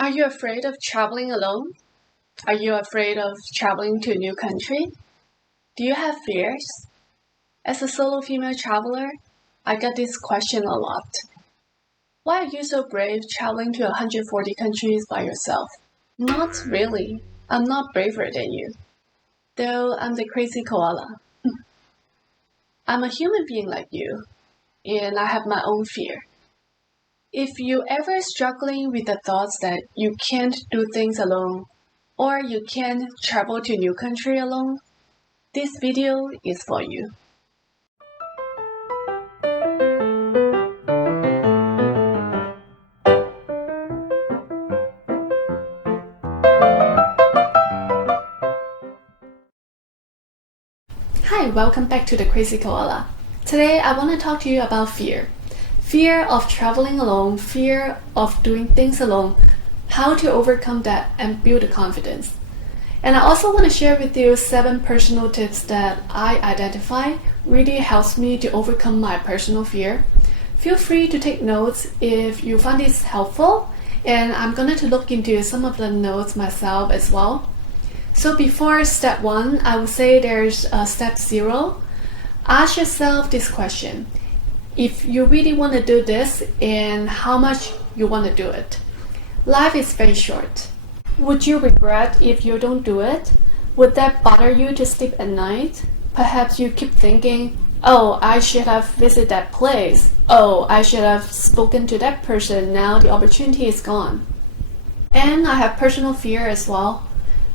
Are you afraid of traveling alone? Are you afraid of traveling to a new country? Do you have fears? As a solo female traveler, I get this question a lot. Why are you so brave traveling to 140 countries by yourself? Not really. I'm not braver than you. Though I'm the crazy koala. I'm a human being like you, and I have my own fear. If you're ever struggling with the thoughts that you can't do things alone, or you can't travel to a new country alone, this video is for you. Hi, welcome back to the Crazy Koala. Today I want to talk to you about fear. Fear of traveling alone, fear of doing things alone, how to overcome that and build the confidence. And I also want to share with you 7 personal tips that I identify really helps me to overcome my personal fear. Feel free to take notes if you find this helpful, and I'm going to look into some of the notes myself as well. So before step 1, I would say there's step 0. Ask yourself this question. If you really want to do this, and how much you want to do it. Life is very short. Would you regret if you don't do it? Would that bother you to sleep at night? Perhaps you keep thinking, oh, I should have visited that place. Oh, I should have spoken to that person. Now the opportunity is gone. And I have personal fear as well.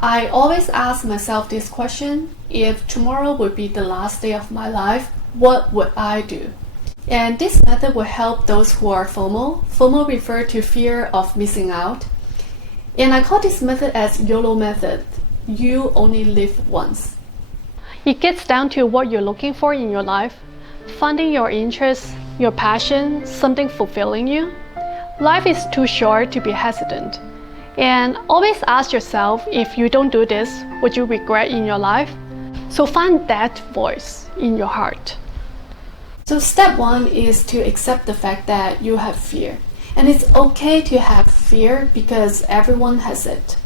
I always ask myself this question, if tomorrow would be the last day of my life, what would I do? And this method will help those who are FOMO. FOMO refers to fear of missing out. And I call this method as YOLO method. You only live once. It gets down to what you're looking for in your life, finding your interests, your passion, something fulfilling you. Life is too short to be hesitant. And always ask yourself, if you don't do this, would you regret in your life? So find that voice in your heart. So step 1 is to accept the fact that you have fear. And it's okay to have fear because everyone has it.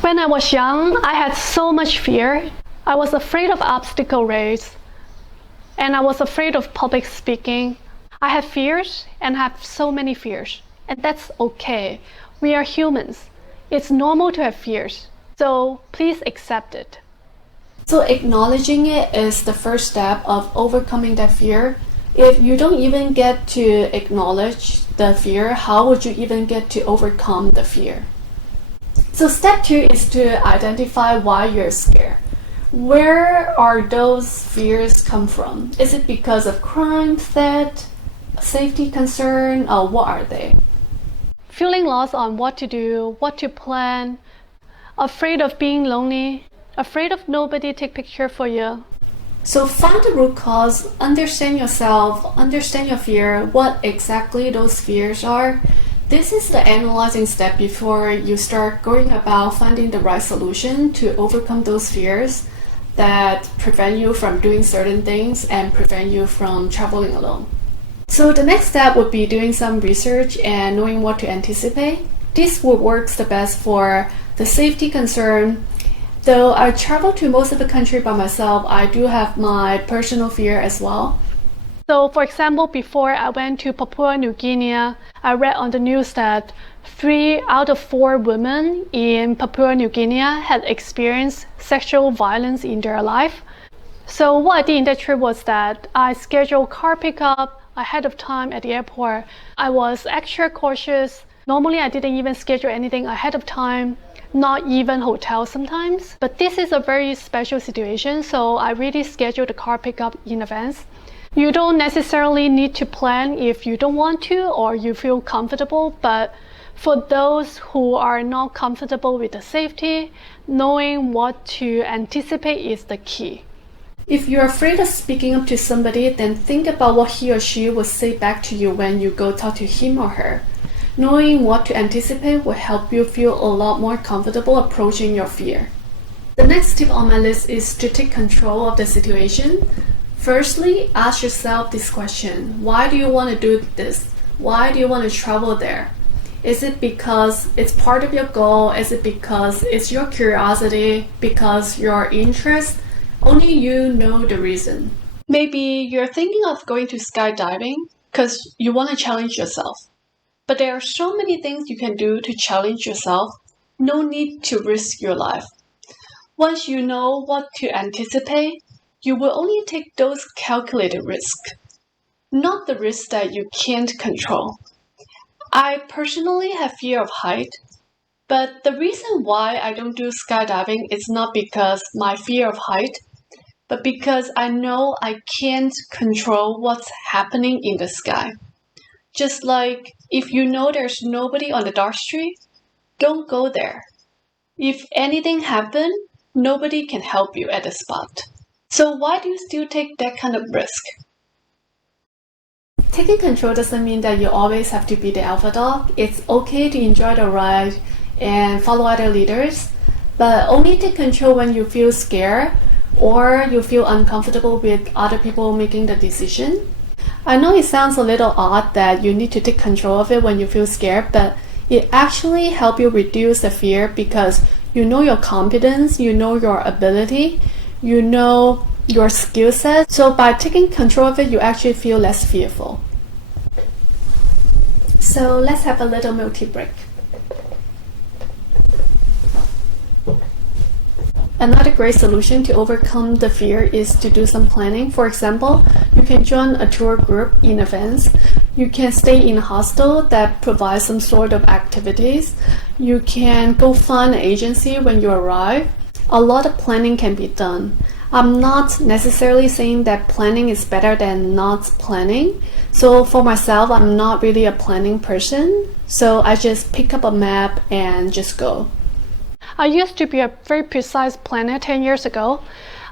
When I was young, I had so much fear. I was afraid of obstacle race, and I was afraid of public speaking. I have fears and have so many fears, and that's okay. We are humans. It's normal to have fears, so please accept it. So acknowledging it is the first step of overcoming that fear. If you don't even get to acknowledge the fear, how would you even get to overcome the fear? So step 2 is to identify why you're scared. Where are those fears come from? Is it because of crime, theft, safety concern, or what are they? Feeling lost on what to do, what to plan, afraid of being lonely, afraid of nobody take picture for you. So find the root cause, understand yourself, understand your fear, what exactly those fears are. This is the analyzing step before you start going about finding the right solution to overcome those fears that prevent you from doing certain things and prevent you from traveling alone. So the next step would be doing some research and knowing what to anticipate. This would work the best for the safety concern. Though I travel to most of the country by myself, I do have my personal fear as well. So for example, before I went to Papua New Guinea, I read on the news that 3 out of 4 women in Papua New Guinea had experienced sexual violence in their life. So what I did in that trip was that I scheduled car pickup ahead of time at the airport. I was extra cautious. Normally I didn't even schedule anything ahead of time, not even hotels sometimes. But this is a very special situation, so I really scheduled the car pickup in advance. You don't necessarily need to plan if you don't want to or you feel comfortable, but for those who are not comfortable with the safety, knowing what to anticipate is the key. If you're afraid of speaking up to somebody, then think about what he or she will say back to you when you go talk to him or her. Knowing what to anticipate will help you feel a lot more comfortable approaching your fear. The next tip on my list is to take control of the situation. Firstly, ask yourself this question. Why do you want to do this? Why do you want to travel there? Is it because it's part of your goal? Is it because it's your curiosity? Because your interest? Only you know the reason. Maybe you're thinking of going to skydiving because you want to challenge yourself. But there are so many things you can do to challenge yourself. No need to risk your life. Once you know what to anticipate, you will only take those calculated risks, not the risks that you can't control. I personally have fear of height, but the reason why I don't do skydiving is not because my fear of height, but because I know I can't control what's happening in the sky. Just like if you know there's nobody on the dark street, don't go there. If anything happens, nobody can help you at the spot. So why do you still take that kind of risk? Taking control doesn't mean that you always have to be the alpha dog. It's okay to enjoy the ride and follow other leaders, but only take control when you feel scared or you feel uncomfortable with other people making the decision. I know it sounds a little odd that you need to take control of it when you feel scared, but it actually helps you reduce the fear because you know your competence, you know your ability, you know your skill set. So by taking control of it, you actually feel less fearful. So let's have a little milk tea break. Another great solution to overcome the fear is to do some planning. For example, you can join a tour group in advance. You can stay in a hostel that provides some sort of activities. You can go find an agency when you arrive. A lot of planning can be done. I'm not necessarily saying that planning is better than not planning. So for myself, I'm not really a planning person. So I just pick up a map and just go. I used to be a very precise planner 10 years ago.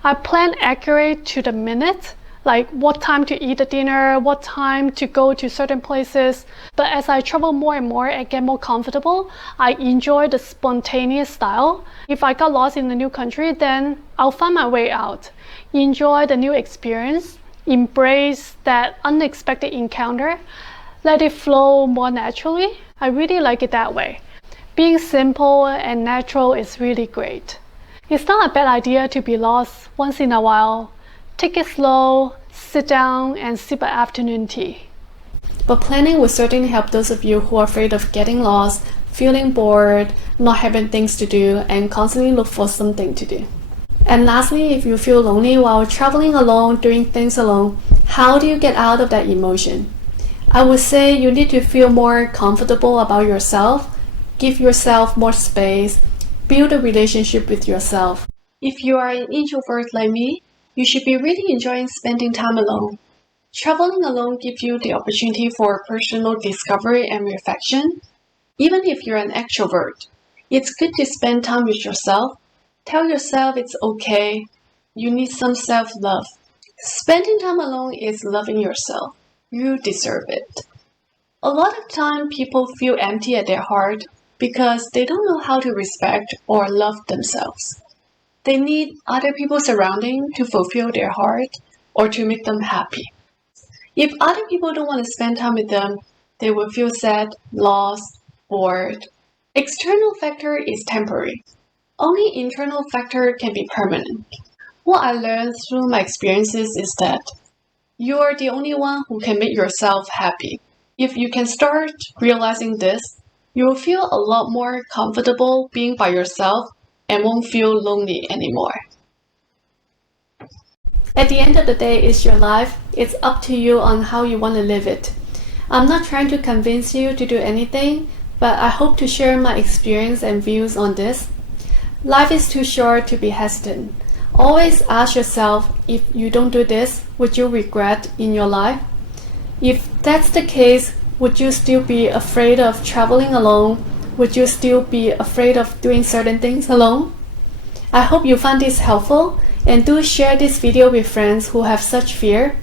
I planned accurate to the minute, like what time to eat the dinner, what time to go to certain places. But as I travel more and more and get more comfortable, I enjoy the spontaneous style. If I got lost in a new country, then I'll find my way out. Enjoy the new experience, embrace that unexpected encounter, let it flow more naturally. I really like it that way. Being simple and natural is really great. It's not a bad idea to be lost once in a while. Take it slow, sit down, and sip an afternoon tea. But planning will certainly help those of you who are afraid of getting lost, feeling bored, not having things to do, and constantly look for something to do. And lastly, if you feel lonely while traveling alone, doing things alone, how do you get out of that emotion? I would say you need to feel more comfortable about yourself. Give yourself more space, build a relationship with yourself. If you are an introvert like me, you should be really enjoying spending time alone. Traveling alone gives you the opportunity for personal discovery and reflection. Even if you're an extrovert, it's good to spend time with yourself. Tell yourself it's okay. You need some self-love. Spending time alone is loving yourself. You deserve it. A lot of time people feel empty at their heart because they don't know how to respect or love themselves. They need other people surrounding to fulfill their heart or to make them happy. If other people don't want to spend time with them, they will feel sad, lost, bored. External factor is temporary. Only internal factor can be permanent. What I learned through my experiences is that you are the only one who can make yourself happy. If you can start realizing this, you will feel a lot more comfortable being by yourself and won't feel lonely anymore. At the end of the day, it's your life. It's up to you on how you want to live it. I'm not trying to convince you to do anything, but I hope to share my experience and views on this. Life is too short to be hesitant. Always ask yourself, if you don't do this, would you regret in your life? If that's the case, would you still be afraid of traveling alone? Would you still be afraid of doing certain things alone? I hope you find this helpful and do share this video with friends who have such fear.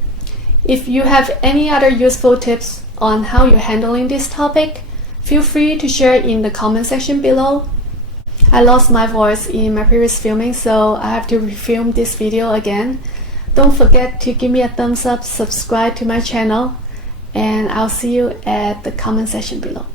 If you have any other useful tips on how you're handling this topic, feel free to share in the comment section below. I lost my voice in my previous filming, so I have to refilm this video again. Don't forget to give me a thumbs up, subscribe to my channel, and I'll see you at the comment section below.